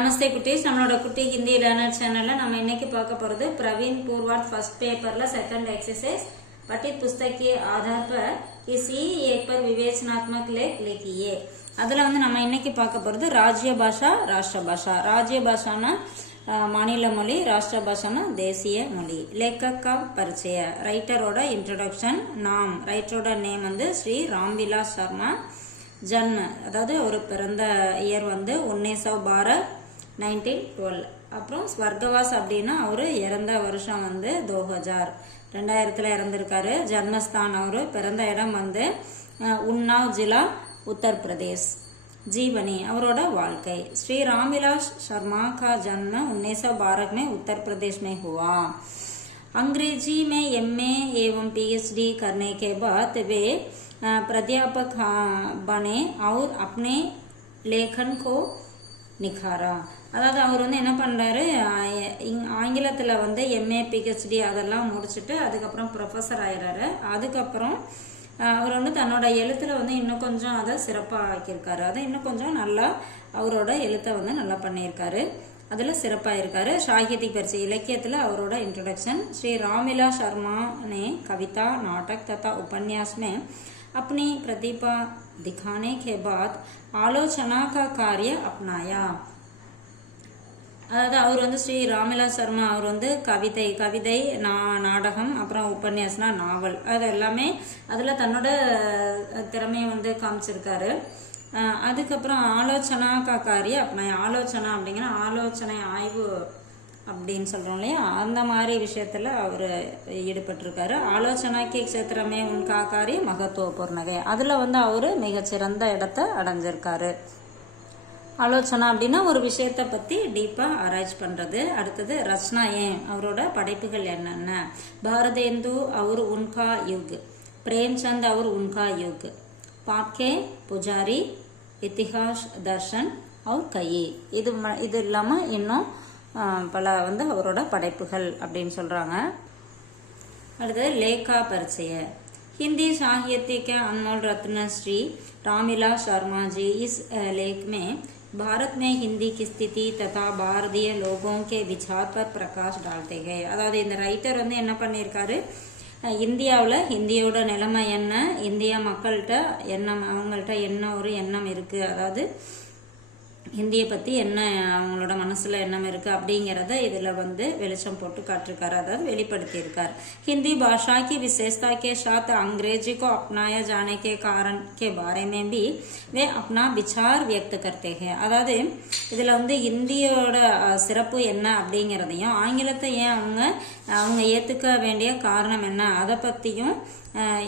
நமஸ்தே குட்டீஸ். நம்மளோட குட்டி ஹிந்தி லேர்னர் சேனல்ல நம்ம இன்னைக்கு பார்க்க போறது प्रवीण पूर्वार्थ फर्स्ट पेपरला सेकंड एक्सरसाइज पठित पुस्तक के आधार पर किसी एक पर विवेचनात्मक लेख लिखिए. அதுல வந்து நம்ம இன்னைக்கு பார்க்க போறது ராஜ்ய பாஷா ராஷ்டிர பாஷா. ராஜ்ய பாஷானா மாநில மொழி, ராஷ்டிர பாஷானா தேசிய மொழி. லேखक का परिचय, ரைட்டரோட இன்ட்ரோடக்ஷன். நாம் ரைட்டரோட நேம் வந்து ஸ்ரீ ராம்விலாஸ் சர்மா. ஜன்ம அதாவது ஒரு பிறந்த இயர் வந்து 1912 1912. அப்புறம் ஸ்வர்கவாஸ் அப்படின்னா அவரு இறந்த வருஷம் வந்து 2000 இறந்திருக்காரு. ஜன்மஸ்தான் அவரு பிறந்த இடம் வந்து உன்னாவ் ஜிலா உத்தரப்பிரதேஷ். जीवनी அவரோட வாழ்க்கை. श्री रामविलास शर्मा का जन्म 1912 में उत्तर प्रदेश में हुआ. अंग्रेजी में MA एवं PhD करने के बाद वे प्राध्यापक बने और अपने लेखन को निखारा. அதாவது அவர் வந்து என்ன பண்றாரு, ஆங்கிலத்துல வந்து MA PhD அதெல்லாம் முடிச்சுட்டு அதுக்கப்புறம் ப்ரொஃபஸர் ஆயிடுறாரு. அதுக்கப்புறம் அவர் வந்து தன்னோட எழுத்துல வந்து இன்னும் கொஞ்சம் அதை சிறப்பாக ஆக்கியிருக்காரு. அதை இன்னும் கொஞ்சம் நல்லா அவரோட எழுத்தை வந்து நல்லா பண்ணியிருக்காரு. அதில் சிறப்பாக இருக்காரு. சாகித்ய பரிச்சை இலக்கியத்தில் அவரோட इंट्रोडक्शन. श्री रामविलास शर्मा ने कविता, नाटक तथा उपन्यास में अपनी प्रतिभा दिखाने के बाद आलोचना का कार्य अपनाया. அதாவது அவர் வந்து ஸ்ரீ ராம்விலாஸ் சர்மா அவர் வந்து கவிதை நாடகம், அப்புறம் உபன்யாசனா நாவல், அது எல்லாமே அதில் தன்னோட திறமையை வந்து காமிச்சிருக்காரு. அதுக்கப்புறம் ஆலோசனா காரிய அப்படின்னா ஆலோசனா அப்படிங்கிற ஆலோசனை ஆய்வு அப்படின்னு சொல்கிறோம் இல்லையா, அந்த மாதிரி விஷயத்தில் அவர் ஈடுபட்டிருக்காரு. ஆலோசனாக்கி க்ஷேத்திரமே உன் காரிய மகத்துவபூர்ணகை, அதில் வந்து அவர் மிகச்சிறந்த இடத்தை அடைஞ்சிருக்காரு. ஆலோசனா அப்படின்னா ஒரு விஷயத்தை பற்றி டீப்பாக ஆராய்ச்சி பண்ணுறது. அடுத்தது ரச்சனா ஏன், அவரோட படைப்புகள் என்னென்ன. பாரதேந்து அவர் உன்கா யுக், பிரேம்சந்த் அவர் உன்கா யுக், பாப்கே புஜாரி, இத்திஹாஸ் தர்ஷன் அவர் கையே. இது இல்லாமல் இன்னும் பல வந்து அவரோட படைப்புகள் அப்படின்னு சொல்கிறாங்க. அடுத்தது லேखा परिचय. हिंदी साहित्य के अनमोल रत्न श्री रामविलास शर्मा जी इस लेख में भारत में हिंदी की स्थिति तथा भारतीय लोगों के विचार पर प्रकाश डालते गए. அதாவது இந்த ரைட்டர் வந்து என்ன பண்ணியிருக்காரு, இந்தியாவில் ஹிந்தியோட நிலைமை என்ன, இந்திய மக்கள்கிட்ட எண்ணம், அவங்கள்ட்ட என்ன ஒரு எண்ணம் இருக்குது, அதாவது ஹிந்தியை பற்றி என்ன அவங்களோட மனசில் எண்ணம் இருக்குது அப்படிங்கிறத இதில் வந்து வெளிச்சம் போட்டு காட்டிருக்காரு, அதாவது வெளிப்படுத்தியிருக்கார். हिंदी भाषा की विशेषता के साथ अंग्रेजी को अपनाया जाने के कारण के बारे में भी वे अपना विचार व्यक्त करते हैं. அதாவது இதில் வந்து இந்தியோட சிறப்பு என்ன அப்படிங்கிறதையும் ஆங்கிலத்தை ஏன் அவங்க ஏற்றுக்க வேண்டிய காரணம் என்ன அதை பற்றியும்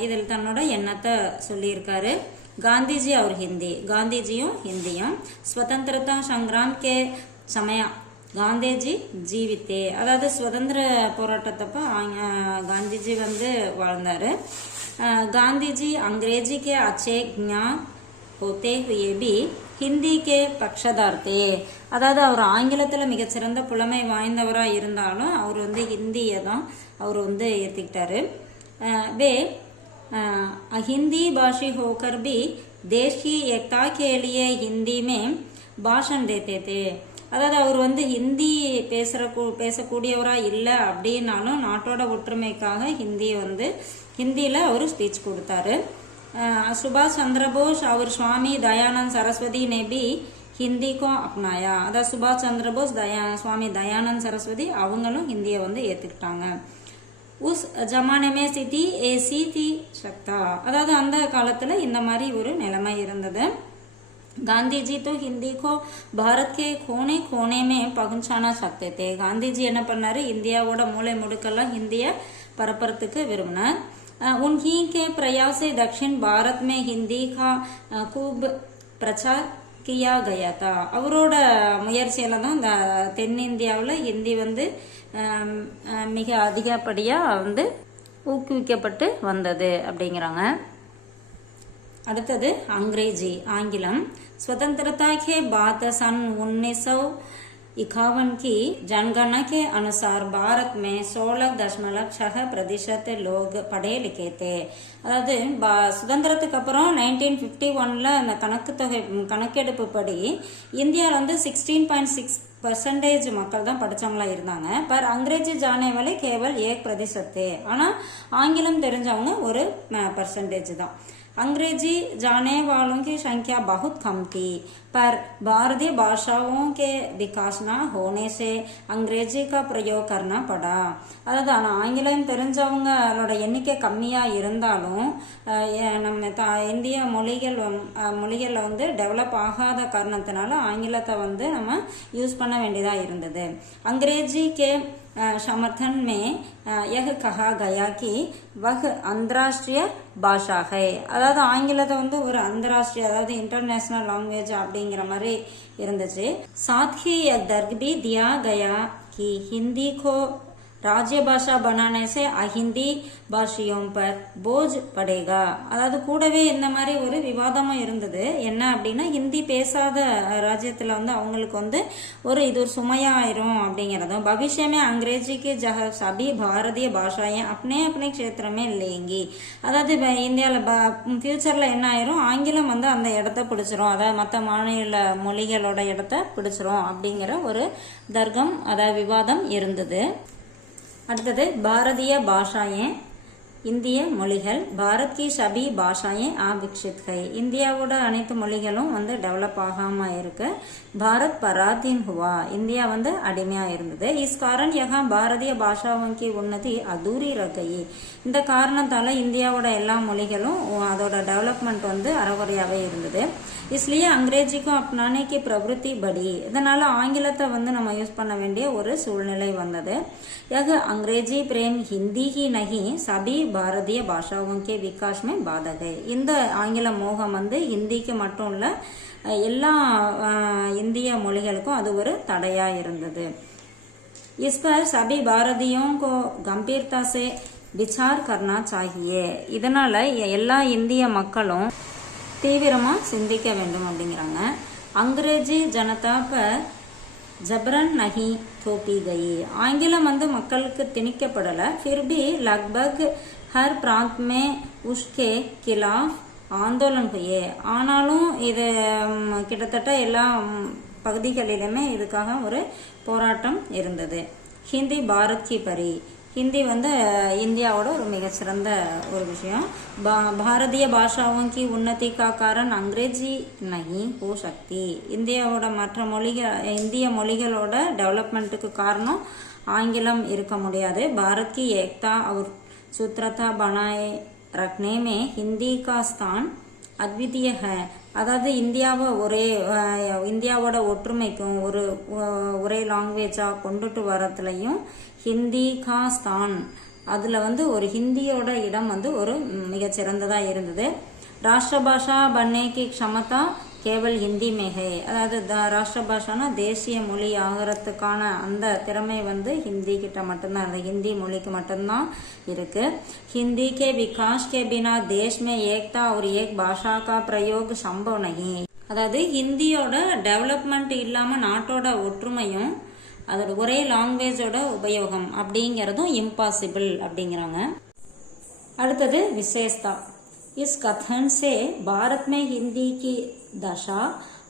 இதில் தன்னோட எண்ணத்தை சொல்லியிருக்காரு. गांधी जी और हिंदी, गांधीजियों हिंदियों. स्वतंत्रता संग्राम के समय காந்திஜி ஜீவித்தே, அதாவது சுதந்திர போராட்டத்தப்ப காந்திஜி வந்து வாழ்ந்தாரு. காந்திஜி अंग्रेजी के अच्छे ज्ञान होते हुए भी हिंदी के पक्षधार थे. அதாவது அவர் ஆங்கிலத்தில் மிகச்சிறந்த புலமை வாய்ந்தவராக இருந்தாலும் அவர் வந்து ஹிந்தியை தான் அவர் வந்து ஏற்றுக்கிட்டாரு. வே हिंदी भाषी होकर भी देश की एकता के लिए हिंदी में भाषण देते थे. அதாவது அவர் வந்து ஹிந்தி பேசக்கூடியவராக இல்லை அப்படின்னாலும் நாட்டோட ஒற்றுமைக்காக ஹிந்தியில் அவர் ஸ்பீச் கொடுத்தாரு. சுபாஷ் சந்திர போஸ் அவர் சுவாமி தயானந்த் சரஸ்வதி ने भी हिंदी को अपनाया. அதாவது சுபாஷ் சந்திர போஸ் சுவாமி தயானந்த் சரஸ்வதி அவங்களும் ஹிந்தியை வந்து ஏற்றுக்கிட்டாங்க. உஸ் ஜமானமே ஸ்திதி ஏசி தி சக்தா, அதாவது அந்த காலத்தில் இந்த மாதிரி ஒரு நிலைமை இருந்தது. காந்திஜி तो हिंदी को भारत के कोने कोने में पहुंचाना चाहते थे. காந்திஜி என்ன பண்ணாரு, இந்தியாவோட மூளை முடுக்கெல்லாம் ஹிந்தியை பரப்புறதுக்கு விரும்பினார். उन्हीं के प्रयास से दक्षिण भारत में हिंदी का खूब प्रचार किया गया था. அவரோட முயற்சியில தான் இந்த தென்னிந்தியாவில் ஹிந்தி வந்து மிக அதிகப்படியாக வந்து ஊக்குவிக்கப்பட்டு வந்தது அப்படிங்கிறாங்க. அடுத்தது அங்கிரேஜி ஆங்கிலம். स्वतंत्रता के बाद सन 51 की जनगणना के अनुसार भारत में 16.6% लोग पढ़े लिखे थे. அதாவது சுதந்திரத்துக்கு அப்புறம் 1951ல அந்த கணக்கெடுப்பு படி இந்தியாவில் வந்து 16.6% மக்கள் தான் படிச்சவங்களா இருந்தாங்க. पर अंग्रेजी जाने वाले केवल 1% थे. ஆனா ஆங்கிலம் தெரிஞ்சவங்க ஒரு परसेंटेज தான். अंग्रेजी जाने वालों की संख्या बहुत कम थी, पर भारतीय भाषाओं के विकास न होने से अंग्रेजी का प्रयोग करना पड़ा. அதாவது ஆனால் ஆங்கிலம் தெரிஞ்சவங்களோட எண்ணிக்கை கம்மியாக இருந்தாலும் நம்ம இந்திய மொழிகள் வந்து டெவலப் ஆகாத காரணத்தினால ஆங்கிலத்தை வந்து நம்ம யூஸ் பண்ண வேண்டியதாக இருந்தது. अंग्रेजी के समर्थन में यह कहा गया कि वह अंतर्राष्ट्रीय भाषा है. அதாவது ஆங்கிலத்தை வந்து ஒரு अंतर्राष्ट्रीय அதாவது इंटरनेशनल लैंग्वेज அப்படிங்கிற மாதிரி இருந்துச்சு. साथ ही एक दर्ज भी दिया गया कि हिंदी को राज्य भाषा बनाने से अहिंदी भाषियों पर बोझ पड़ेगा. அதாவது கூடவே இந்த மாதிரி ஒரு விவாதமும் இருந்தது. என்ன அப்படின்னா ஹிந்தி பேசாத ராஜ்யத்தில் வந்து அவங்களுக்கு வந்து இது ஒரு சுமையாயிரும் அப்படிங்கிறதும். भविष्य में अंग्रेजी के जगह सभी भारतीय भाषाएं अपने अपने क्षेत्र में लेंगी. அதாவது இந்தியாவில் ஃபியூச்சரில் என்ன ஆயிரும், ஆங்கிலம் வந்து அந்த இடத்த பிடிச்சிரும், அதாவது மற்ற மாநில மொழிகளோட இடத்த பிடிச்சிரும் அப்படிங்கிற ஒரு தர்க்கம் அதாவது விவாதம் இருந்தது. அடுத்தது பாரதிய பாஷாएं இந்திய மொழிகள். பாரத் கி சபி பாஷாएं அவிக்ஷித் है. இந்தியாவோட அனைத்து மொழிகளும் வந்து டெவலப் ஆகாம இருக்கு. பாரத் பராதீன் हुआ. இந்தியா வந்து அடிமையா இருந்தது. इस कारण यहाँ பாரதிய பாஷாओं की उन्नति अधूरी रह गई. இந்த காரணத்தால இந்தியாவோட எல்லா மொழிகளும் அதோட டெவலப்மெண்ட் வந்து அறகுறையாவே இருந்தது. इसलिए अंग्रेजी को अपनाने की प्रवृत्ति बढ़ी. இதனால ஆங்கிலத்தை வந்து நம்ம யூஸ் பண்ண வேண்டிய ஒரு சூழ்நிலை வந்தது. यह अंग्रेजी प्रेम हिंदी ही नहीं सभी பாரதிய பாஷாओं के विकास में बाधक है. இந்த ஆங்கில மோகம் வந்து ஹிந்திக்கு மட்டும் இல்ல எல்லா இந்திய மொழிகளுக்கும் அது ஒரு தடையா இருந்தது. इस पर सभी भारतीयों को गंभीरता से विचार करना चाहिए. இதனால எல்லா இந்திய மக்களும் தீவிரமா சிந்திக்க வேண்டும் அப்படிங்கிறாங்க. अंग्रेजी जनता पर जबरन नहीं थोपी गई. ஆங்கிலம் வந்து மக்களுக்கு திணிக்கப்படல. फिर भी लगभग हर प्रांत में उसके खिलाफ आंदोलन हुए. ஆனாலும் இது கிட்டத்தட்ட எல்லா பகுதிகளிலுமே இதுக்காக ஒரு போராட்டம் இருந்தது. ஹிந்தி பாரத் கி பரி. ஹிந்தி வந்து இந்தியாவோட ஒரு மிகச்சிறந்த ஒரு விஷயம். பாரதிய பாஷாவும் கி உன்னதி கா காரண் அங்கிரேஜி நஹி ஹோ சக்தி. இந்தியாவோட மற்ற இந்திய மொழிகளோட டெவலப்மெண்ட்டுக்கு காரணம் ஆங்கிலம் இருக்க முடியாது. பாரத் கி ஏக்தா और सूत्रता बनाए रखने में हिंदी का स्थान अद्वितीय है. அதாவது இந்தியாவோட ஒற்றுமைக்கும் ஒரே லாங்குவேஜா கொண்டுட்டு வரதுலையும் ஹிந்தி கா ஸ்தான் அதுல வந்து ஒரு ஹிந்தியோட இடம் வந்து ஒரு மிகச்சிறந்ததா இருந்தது. ராஷ்டிர பாஷா பன்ने की क्षमता கேவல் ஹிந்தி மேகை. அதாவது ராஷ்டிர பாஷானா தேசிய மொழி ஆகிறதுக்கான அந்த திறமை வந்து ஹிந்தி கிட்ட மட்டும்தான், அந்த ஹிந்தி மொழிக்கு மட்டும்தான் இருக்கு. ஹிந்தி கே விகாஸ் கே பினா தேஷ் மே ஏக்தா और एक भाषा का प्रयोग संभव नहीं. அதாவது ஹிந்தியோட டெவலப்மெண்ட் இல்லாம நாட்டோட ஒற்றுமையும் அதோட ஒரே லாங்குவேஜோட உபயோகம் அப்படிங்கிறதும் இம்பாசிபிள் அப்படிங்கிறாங்க. அடுத்தது விசேஷதா. इस कथन से भारत में हिंदी की दशा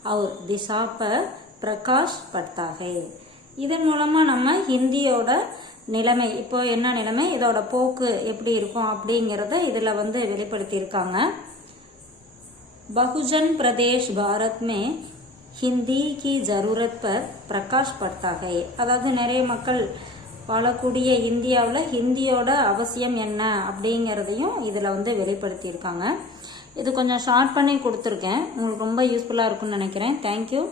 और दिशा पर प्रकाश पड़ता है. இதன் மூலமா நம்ம ஹிந்தியோட நிலைமை இப்போ என்ன நிலைமை, இதோட போக்கு எப்படி இருக்கும் அப்படிங்கறத இதுல வந்து வெளிப்படுத்தி இருக்காங்க. बहुजन प्रदेश भारत में हिंदी की जरूरत पर प्रकाश पड़ता है. அதாவது நிறைய மக்கள் வாழக்கூடிய இந்தியாவில் ஹிந்தியோட அவசியம் என்ன அப்படிங்கிறதையும் இதில் வந்து வெளிப்படுத்தி இருக்காங்க. இது கொஞ்சம் ஷார்ட் பண்ணி கொடுத்துருக்கேன். உங்களுக்கு ரொம்ப யூஸ்ஃபுல்லாக இருக்கும்னு நினைக்கிறேன். தேங்க்யூ.